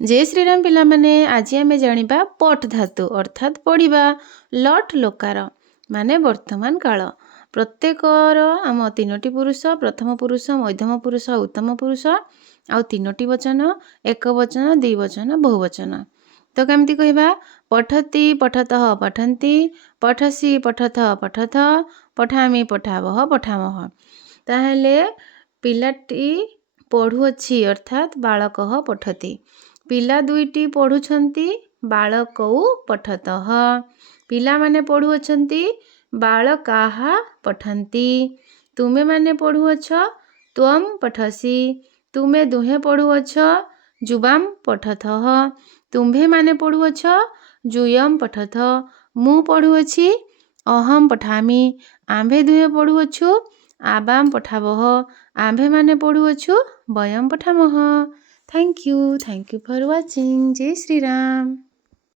जय श्रीराम पिला माने आज आमे जानिबा पट धातु अर्थात पढ़िबा लट लोकार माने वर्तमान काल प्रत्येकर आम तीनोटी पुरुष प्रथम पुरुष मध्यम पुरुष उत्तम पुरुष आउ तीनोटी वचन एक वचन द्विवचन बहुवचन। तो केमती कहबा पठति पठतः पठन्ति पठसि पठथ पठथ पठामि पठावह पठामह। ताहेले पिलाटी पढ़ुअछि अर्थात बालकः पठति। पिला दुईटी पढ़ुछन्ति बालकौ पठतः। पिला माने पढ़ुअछन्ति बालकाः पठन्ति। तुमे माने पढ़ुअछ त्वं पठसि। तुमे दुहे पढ़ुअछ जुबां पठथः। तुम्भे माने पढ़ुअछ जूयं पठथ। मु पढ़ुअछि अहं पठामि। आम्भे दुहे पढ़ुअछु आबां पठावह। आम्भे माने पढ़ुअछु वयं पठामः। Thank you for watching. Jai Shri Ram.